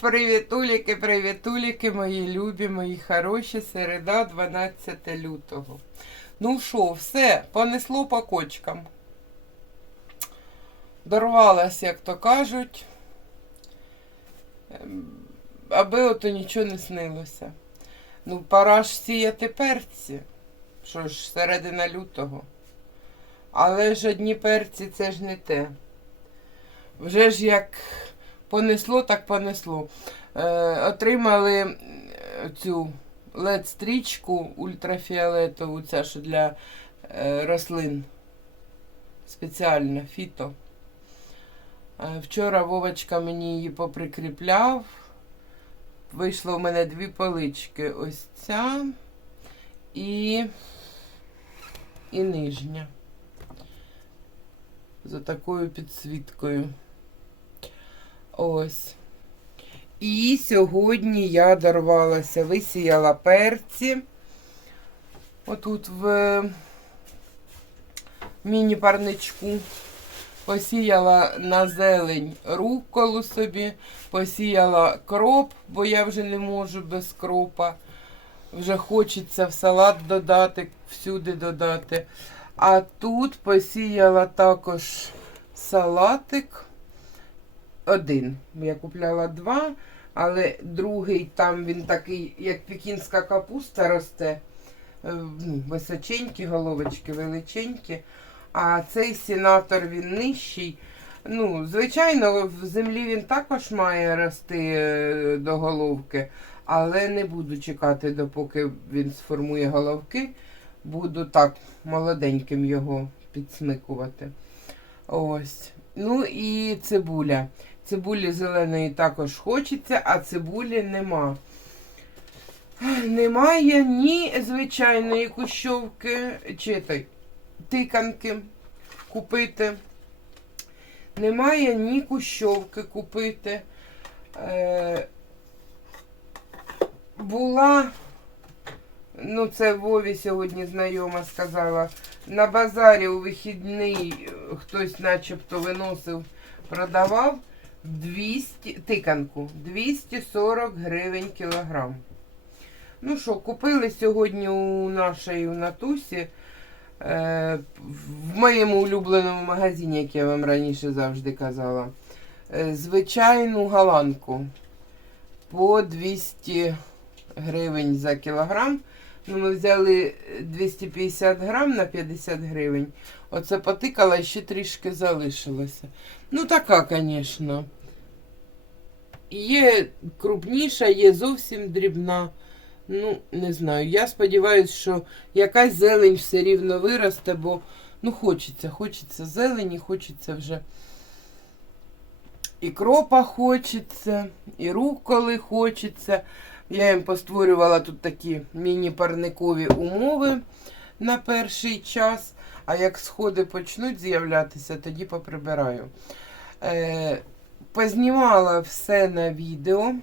Привітуліки, привітуліки, мої любі, мої хороші, середа 12 лютого. Ну що, все, понесло по кочкам. Дорвалась, як то кажуть, Ем, аби ото нічого не снилося. Ну, пора ж сіяти перці. Що ж, середина лютого. Але ж одні перці це ж не те. Вже ж як понесло, так понесло. Е, отримали е, цю LED-стрічку ультрафіолетову, ця що для е, рослин. Спеціальна, фіто. Е, вчора Вовочка мені її поприкріпляв. Вийшло в мене дві полички. Ось ця і, і нижня. За такою підсвіткою. Ось. І сьогодні я дорвалася, висіяла перці. Отут в міні-парничку. Посіяла на зелень рукколу собі, посіяла кроп, бо я вже не можу без кропа. Вже хочеться в салат додати, всюди додати. А тут посіяла також салатик один. Я купляла два, але другий там він такий, як пекінська капуста росте. Е, ну, Височенькі головочки, величенькі. А цей сенатор він нижчий. Ну, звичайно, в землі він також має рости е, до головки, але не буду чекати, допоки він сформує головки. Буду так молоденьким його підсмикувати. Ось. Ну і цибуля. Цибулі зеленої також хочеться, а цибулі нема. Немає ні звичайної кущовки, чи той, тиканки купити. Немає ні кущовки купити. Е, була, ну це Вові сьогодні знайома сказала, на базарі у вихідний е, хтось начебто виносив, продавав 200, тиканку, 240 гривень кілограм. Ну що, купили сьогодні у нашої у Натусі е, в моєму улюбленому магазині, як я вам раніше завжди казала, е, звичайну галанку по 200 гривень за кілограм. Ну, ми взяли 250 грам на 50 гривень. Оце потикала і ще трішки залишилося. Ну, така, звісно. Є крупніша, є зовсім дрібна. Ну, не знаю. Я сподіваюся, що якась зелень все рівно виросте, бо ну, хочеться, хочеться зелені, хочеться вже. І кропа хочеться, і руколи хочеться. Я їм постворювала тут такі міні-парникові умови на перший час. А як сходи почнуть з'являтися, тоді поприбираю. Е, Познімала все на відео.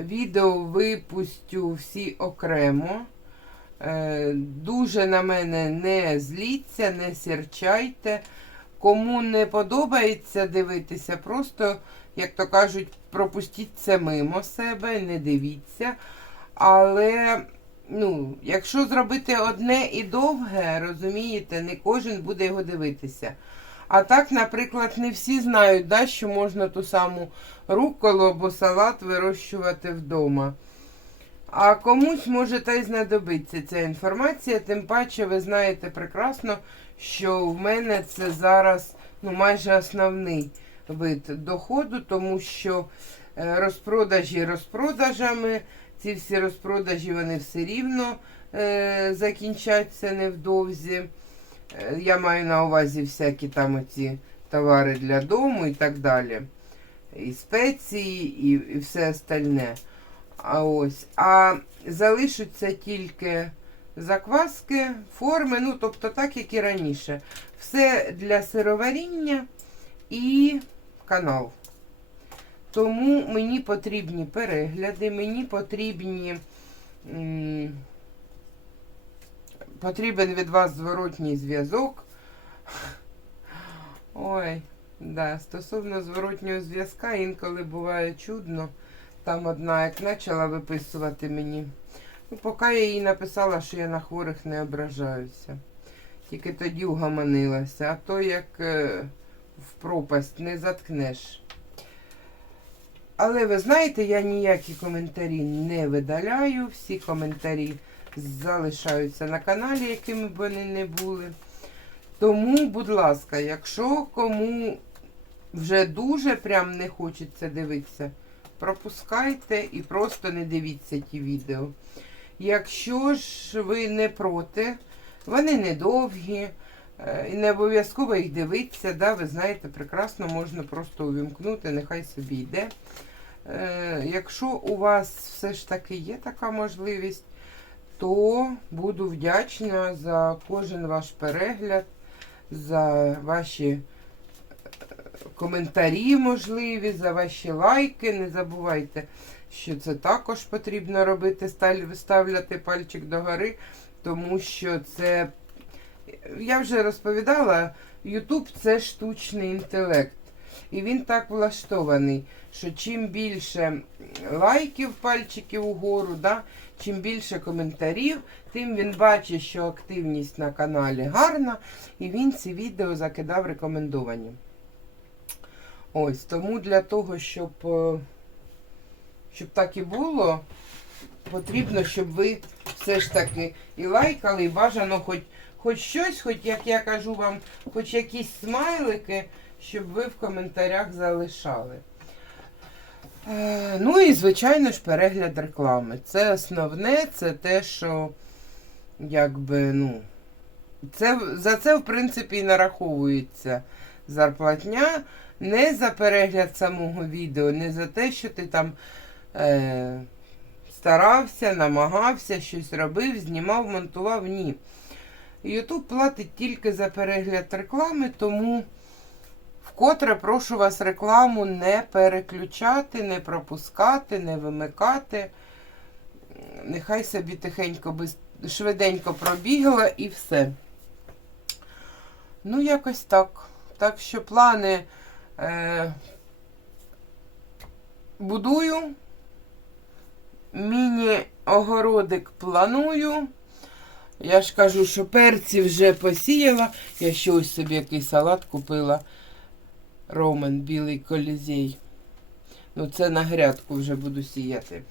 Відео випустю всі окремо. Е, Дуже на мене не зліться, не серчайте. Кому не подобається дивитися, просто, як то кажуть, пропустіть це мимо себе, не дивіться. Але, ну, якщо зробити одне і довге, розумієте, не кожен буде його дивитися. А так, наприклад, не всі знають, да, що можна ту саму рукколу або салат вирощувати вдома. А комусь може та й знадобиться ця інформація, тим паче ви знаєте прекрасно, що в мене це зараз ну, майже основний вид доходу, тому що е, розпродажі розпродажами, ці всі розпродажі вони все рівно е, закінчаться невдовзі. Е, Я маю на увазі всякі там оці товари для дому і так далі. І спеції, і, і все остальне. А ось. А залишаться тільки закваски, форми, ну, тобто так, як і раніше. Все для сироваріння і канал. Тому мені потрібні перегляди, мені потрібні. Потрібен від вас зворотній зв'язок. Ой, Да, стосовно зворотнього зв'язка, інколи буває чудно. Там одна як почала виписувати мені. Ну, поки я їй написала, що я на хворих не ображаюся. Тільки тоді угаманилася, а то як е, в пропасть не заткнеш. Але ви знаєте, я ніякі коментарі не видаляю. Всі коментарі залишаються на каналі, якими б вони не були. Тому, будь ласка, якщо кому вже дуже прям не хочеться дивитися, пропускайте і просто не дивіться ті відео. Якщо ж ви не проти, вони недовгі, е, і не обов'язково їх дивитися, да, ви знаєте, прекрасно можна просто увімкнути, нехай собі йде. Е, Якщо у вас все ж таки є така можливість, то буду вдячна за кожен ваш перегляд, за ваші е, коментарі можливі, за ваші лайки. Не забувайте, що це також потрібно робити, ставляти пальчик догори, тому що це, я вже розповідала, YouTube це штучний інтелект. І він так влаштований, що чим більше лайків, пальчиків угору, да, чим більше коментарів, тим він бачить, що активність на каналі гарна, і він ці відео закидав рекомендовані. Ось, тому для того, щоб, е, щоб так і було, потрібно, щоб ви все ж таки і лайкали, і бажано хоч, хоч щось, хоч, як я кажу вам, хоч якісь смайлики, щоб ви в коментарях залишали. Е, Ну і, звичайно ж, перегляд реклами. Це основне, це те, що якби, ну, це, за це, в принципі, і нараховується зарплатня. Не за перегляд самого відео, не за те, що ти там е, старався, намагався, щось робив, знімав, монтував. Ні. Ютуб платить тільки за перегляд реклами, тому вкотре прошу вас рекламу не переключати, не пропускати, не вимикати. Нехай собі тихенько, швиденько пробігла і все. Ну, якось так. Так що плани е, будую. Міні-огородик планую. Я ж кажу, що перці вже посіяла. Я ще ось собі якийсь салат купила. Ромен, білий колізей. Ну, це на грядку вже буду сіяти.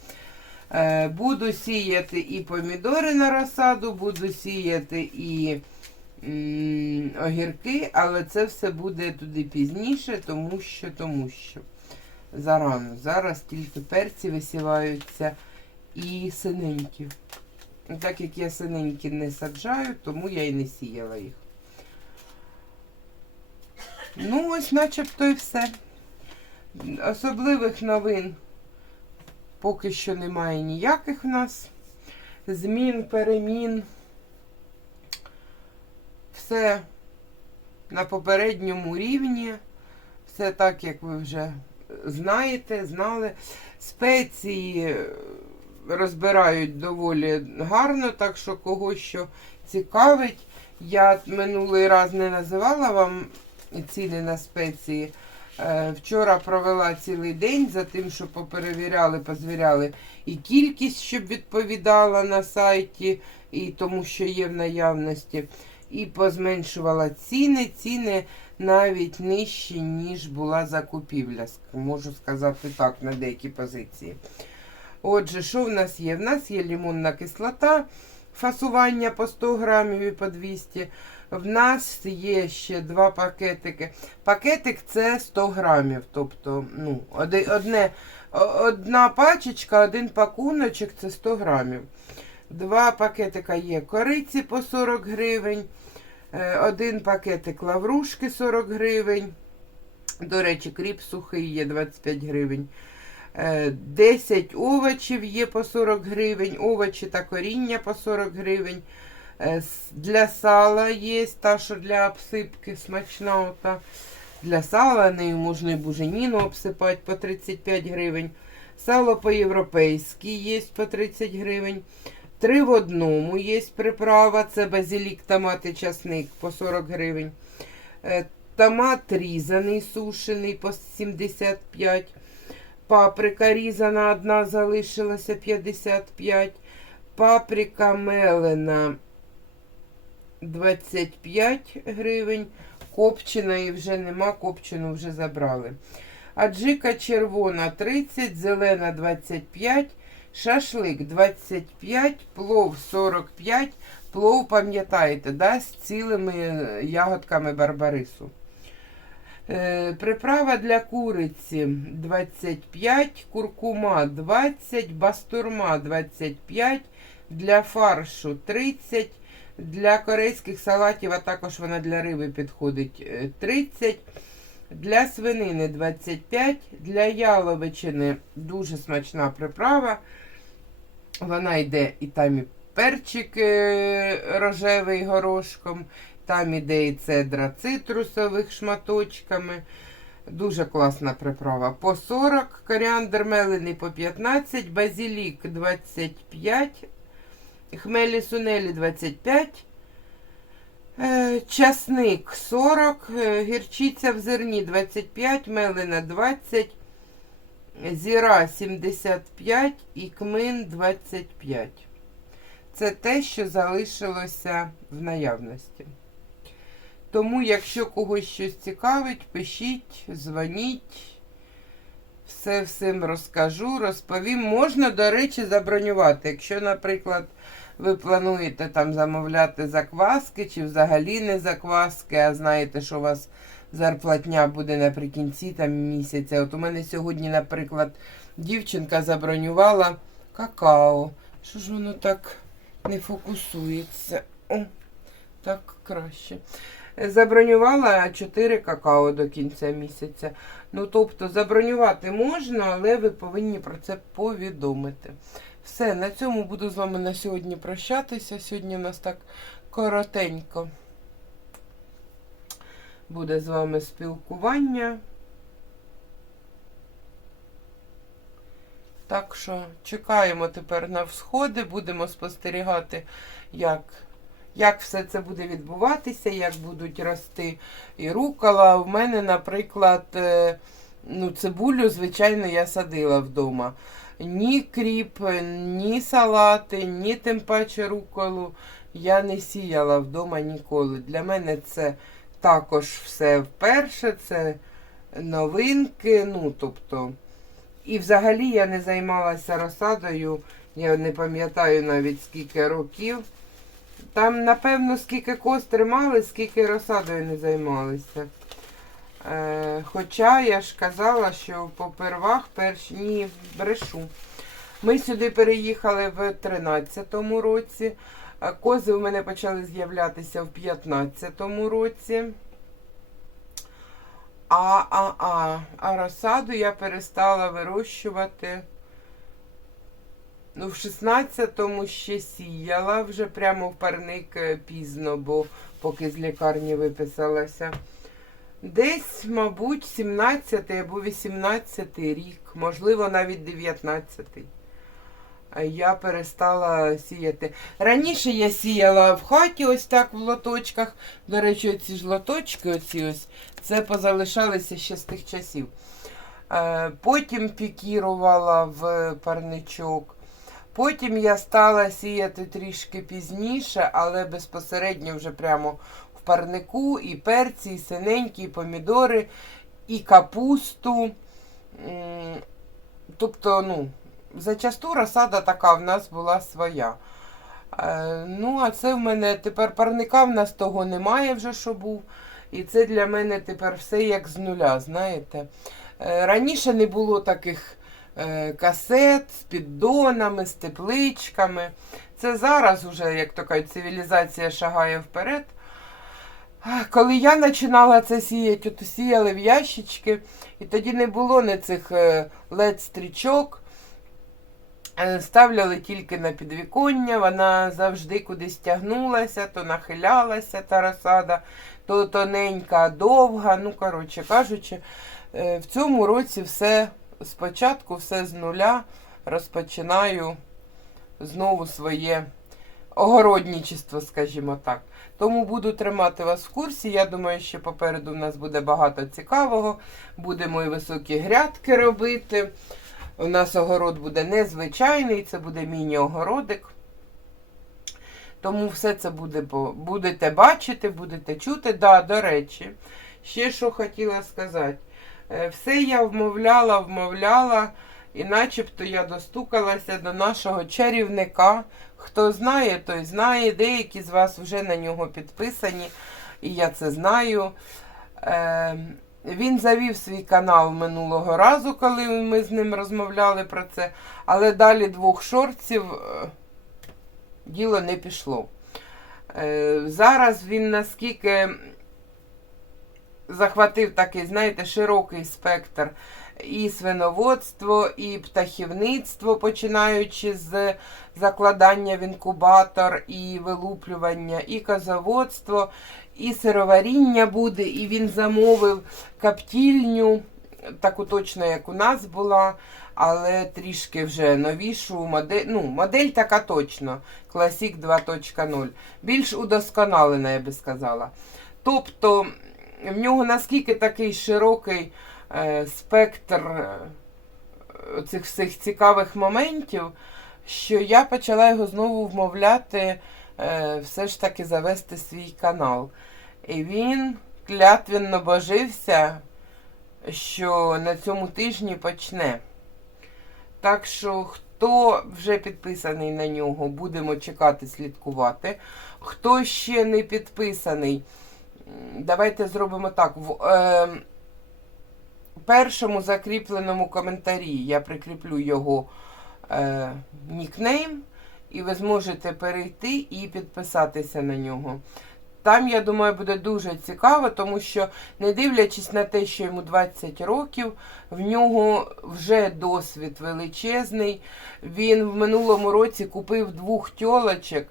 Е, буду сіяти і помідори на розсаду, буду сіяти і м, огірки, але це все буде туди пізніше, тому що, тому що. Зарано. Зараз тільки перці висіваються і синенькі. Так як я синенькі не саджаю, тому я і не сіяла їх. Ну, ось начебто і все. Особливих новин поки що немає ніяких в нас. Змін, перемін. Все на попередньому рівні. Все так, як ви вже знаєте, знали. Спеції розбирають доволі гарно, так що кого що цікавить. Я минулий раз не називала вам ціни на спеції. Е, Вчора провела цілий день за тим, що поперевіряли, позвіряли і кількість, щоб відповідала на сайті, і тому, що є в наявності. І позменшувала ціни. Ціни навіть нижчі, ніж була закупівля. Можу сказати так, на деякі позиції. Отже, що в нас є? В нас є лимонна кислота, фасування по 100 грамів і по 200. В нас є ще два пакетики. Пакетик це 100 грамів. Тобто, ну, одне, одна пачечка, один пакуночок це 100 грамів. Два пакетика є кориці по 40 гривень. Е, Один пакетик лаврушки 40 гривень. До речі, кріп сухий є 25 гривень. Е, 10 овочів є по 40 гривень, овочі та коріння по 40 гривень. Е, Для сала є та, що для обсипки смачна. Ота. Для сала нею можна буженіну обсипати по 35 гривень. Сало по-європейськи є по 30 гривень. Три в одному є приправа. Це базилік, томат і часник по 40 гривень. Е, томат різаний, сушений по 75. Паприка різана одна залишилася 55. Паприка мелена 25 гривень. Копченої вже нема, копчену вже забрали. Аджика червона 30, зелена 25, шашлик 25, плов 45. Плов, пам'ятаєте, да, з цілими е, ягодками барбарису. Е, приправа для куриці 25, куркума 20, бастурма 25, для фаршу 30, для корейських салатів, а також вона для риби підходить е, 30, для свинини 25, для яловичини дуже смачна приправа. Вона йде і там і перчик е, рожевий горошком, там іде і цедра цитрусових шматочками. Дуже класна приправа. По 40, коріандр мелений по 15, базилік 25, хмелі сунелі 25, е, часник 40, е, гірчиця в зерні 25, мелена 20, зіра 75 і кмин 25. Це те, що залишилося в наявності. Тому, якщо когось щось цікавить, пишіть, дзвоніть. Все всім розкажу, розповім. Можна, до речі, забронювати. Якщо, наприклад, ви плануєте там замовляти закваски чи взагалі не закваски, а знаєте, що у вас зарплатня буде наприкінці там, місяця. От у мене сьогодні, наприклад, дівчинка забронювала какао. Що ж воно так не фокусується? О, так краще. Забронювала 4 какао до кінця місяця. Ну, тобто, забронювати можна, але ви повинні про це повідомити. Все, на цьому буду з вами на сьогодні прощатися. Сьогодні у нас так коротенько буде з вами спілкування. Так що чекаємо тепер на всходи, будемо спостерігати, як, як все це буде відбуватися, як будуть рости і рукола. У мене, наприклад, е, ну, цибулю, звичайно, я садила вдома. Ні кріп, ні салати, ні тим паче руколу я не сіяла вдома ніколи. Для мене це також все вперше, це новинки. ну, тобто... І взагалі я не займалася розсадою, я не пам'ятаю навіть скільки років. Там, напевно, скільки коз тримали, скільки розсадою не займалися. Е, хоча я ж казала, що попервах перш ні, брешу. Ми сюди переїхали в 13-му році. Кози у мене почали з'являтися в 15-му році. А, а, а, а розсаду я перестала вирощувати. Ну, в 16-му ще сіяла, вже прямо в парник е, пізно, бо поки з лікарні виписалася. Десь, мабуть, 17 або 18 рік, можливо, навіть 19. А я перестала сіяти. Раніше я сіяла в хаті, ось так в лоточках. До речі, оці ж лоточки, оці ось, це позалишалися ще з тих часів. Е, Потім пікірувала в парничок. Потім я стала сіяти трішки пізніше, але безпосередньо вже прямо в парнику і перці, і синенькі, і помідори, і капусту. Тобто, ну, зачасту розсада така в нас була своя. Е, Ну, а це в мене тепер парника в нас того немає вже, що був. І це для мене тепер все як з нуля, знаєте. Е, Раніше не було таких касет з піддонами, з тепличками. Це зараз уже, як то кажуть, цивілізація шагає вперед. Коли я починала це сіяти, то сіяли в ящички, і тоді не було ні цих лед-стрічок. Е, Ставляли тільки на підвіконня, вона завжди кудись тягнулася, то нахилялася та розсада, то тоненька, довга. Ну, коротше кажучи, е, в цьому році все спочатку, все з нуля розпочинаю знову своє огородничество, скажімо так. Тому буду тримати вас в курсі. Я думаю, що попереду в нас буде багато цікавого. Будемо і високі грядки робити. У нас огород буде незвичайний, це буде міні-огородик. Тому все це буде, будете бачити, будете чути. Да, до речі, ще що хотіла сказати. Е, Все я вмовляла, вмовляла, і начебто я достукалася до нашого чарівника. Хто знає, той знає. Деякі з вас вже на нього підписані, і я це знаю. Е, він завів свій канал минулого разу, коли ми з ним розмовляли про це, але далі двох шортів е, діло не пішло. Зараз він наскільки захватив такий, знаєте, широкий спектр і свиноводство, і птахівництво, починаючи з закладання в інкубатор, і вилуплювання, і козоводство, і сироваріння буде, і він замовив каптільню, таку точно, як у нас була, але трішки вже новішу модель. Ну, модель така точно. Classic 2.0. Більш удосконалена, я би сказала. Тобто, в нього наскільки такий широкий е, спектр е, цих всіх цікавих моментів, що я почала його знову вмовляти е, все ж таки завести свій канал. І він клятвенно божився, що на цьому тижні почне. Так що, хто вже підписаний на нього, будемо чекати, слідкувати. Хто ще не підписаний, давайте зробимо так. В е, першому закріпленому коментарі я прикріплю його е, нікнейм, і ви зможете перейти і підписатися на нього. Там, я думаю, буде дуже цікаво, тому що, не дивлячись на те, що йому 20 років, в нього вже досвід величезний. Він в минулому році купив двох тьолочок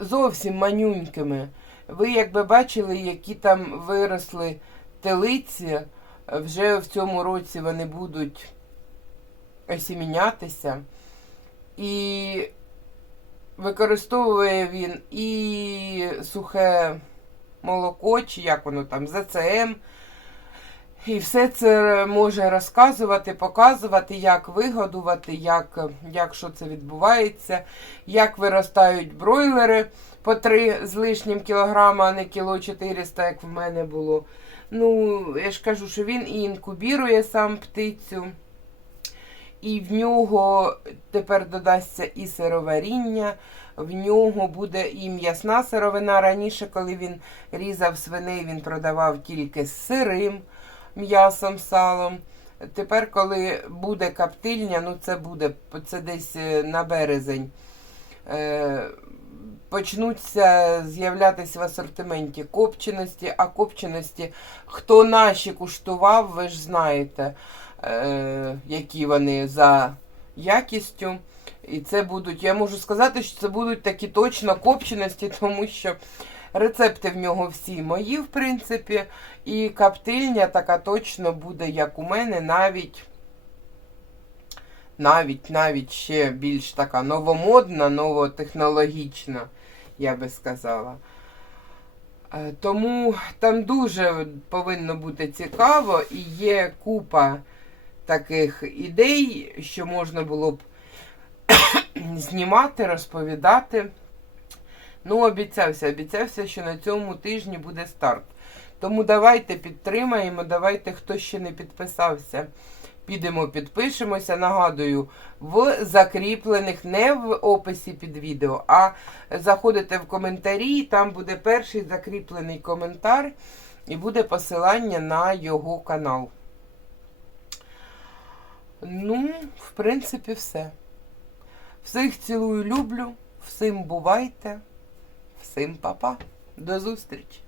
зовсім манюнькими. Ви якби бачили, які там виросли телиці, вже в цьому році вони будуть осімінятися. І використовує він і сухе молоко, чи як воно там, ЗЦМ. І все це може розказувати, показувати, як вигодувати, як, як що це відбувається, як виростають бройлери по 3 з лишнім кілограма, а не кіло 400, як в мене було. Ну, я ж кажу, що він і інкубірує сам птицю. І в нього тепер додасться і сироваріння, в нього буде і м'ясна сировина. Раніше, коли він різав свиней, він продавав тільки з сирим м'ясом, салом. Тепер, коли буде каптильня, ну це буде це десь е, на березень. Почнуться з'являтися в асортименті копченості, а копченості, хто наші куштував, ви ж знаєте, е, які вони за якістю. І це будуть, я можу сказати, що це будуть такі точно копченості, тому що рецепти в нього всі мої, в принципі. І каптильня така точно буде, як у мене, навіть. Навіть навіть ще більш така новомодна, новотехнологічна, я би сказала. Е, Тому там дуже повинно бути цікаво і є купа таких ідей, що можна було б знімати, розповідати. Ну, обіцявся, обіцявся, що на цьому тижні буде старт. Тому давайте підтримаємо, давайте, хто ще не підписався, підемо, підпишемося. Нагадую, в закріплених, не в описі під відео, а заходите в коментарі, там буде перший закріплений коментар і буде посилання на його канал. Ну, в принципі, все. Всіх цілую, люблю, всім бувайте, всім па-па. До зустрічі!